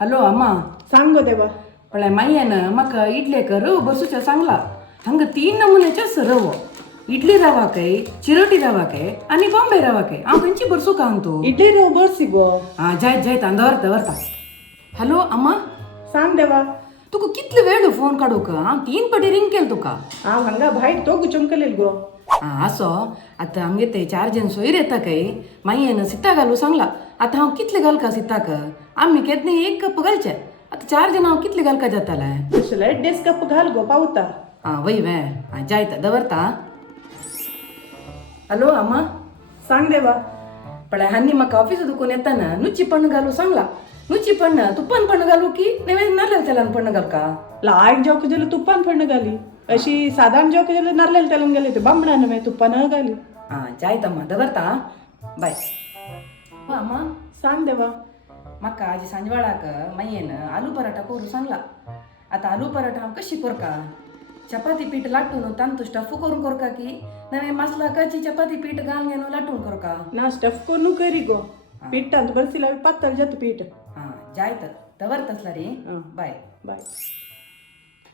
Hello अम्मा सांग गो देवा. पळय मायेन म्हाका इडलेक रव बसूच्या सांगला हांगा 3 नमुन्याचे रवो इडली रवा काय चिरोटी रवा काय आणि बॉम्बे रवा काय हांव खंयची बरसू का तू इडली रव बरसी गो. हा जायत जायत दवरता दवरता. हॅलो अम्मा सांग देवा. तुका कितले वेळ फोन काडू का हांव 3 पाटी रिंग केल तुका. हांव हांगा भायर तो गुचमकलेल गो. हा असो आता आमगे ते 4 जण सोयीर येता काय मायेन सिता घालू सांगला. आता हांव कितले घालका सिताक आम्ही केदने 1 कप घालचे. आता 4 जण हांव कितले घालका जाताले. तसले 1.5 कप घाल गो पावता. हा वय वे हा जायत दवरता. हॅलो अम्मा सांग देवा. पळय हानी म्हाका ऑफिस दुखून येताना नुची पण्ण घालू सांगला. नुची पण्ण तुप्पान पण्ण घालू की नेवे नारळ तेलान पण्ण घालका. लायक जेवक जाल्यार तुप्पान फण्ण घाली. अशी साधारण जेवक जाल्यार नारळेल तेलान घाली ते बांबडान मागीर तुप्पान घाली. हा जायत अम्मा दवरता बाय. हो अम्मा सांग देवा. म्हाका आज सांजवाळाक मायेन आलू पराठा करू सांगला. आता आलू पराठा हांव कशी करका. चपाती पीठ लाटून तांतू स्टफू करून करका की नवे मसला कची चपाती पीठ घाल घेऊन लाटून करका. ना स्टफ करून करी गो. पीठ बरसी लावी पातळ जात पीठ. हा जायत दवरत असला रे हा. बाय. बाय.